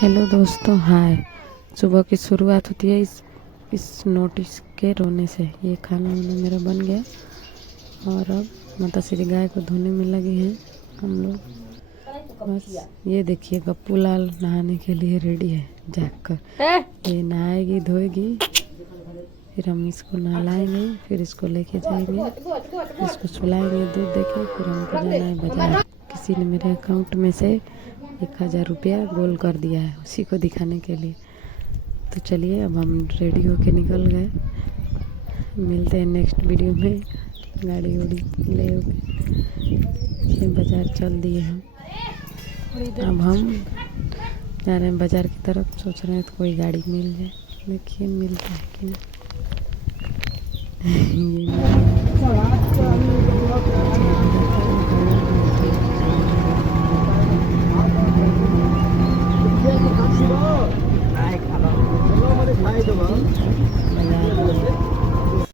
Hello दोस्तों, हाय। सुबह की शुरुआत होती है इस नोटिस के रोने से। ये खाना वाना मेरा बन गया और अब माता श्री गाय को धोने में लगे हैं हम लोग। बस ये देखिए, गप्पू लाल नहाने के लिए रेडी है जाग कर। ये नहाएगी, धोएगी, फिर हम इसको नहलाएंगे, फिर इसको लेके जाएंगे, इसको सुलाएंगे दूध देके, फिर हमको जाना है बाजार। किसी ने मेरे अकाउंट में से 1000 रुपया गोल कर दिया है, उसी को दिखाने के लिए। तो चलिए, अब हम रेडी होके निकल गए। मिलते हैं नेक्स्ट वीडियो में। गाड़ी उड़ी ले होके बाज़ार चल दिए हम। अब हम जा रहे हैं बाज़ार की तरफ। सोच रहे हैं तो कोई गाड़ी मिल जाए। देखिए मिलता है कि नहीं। ये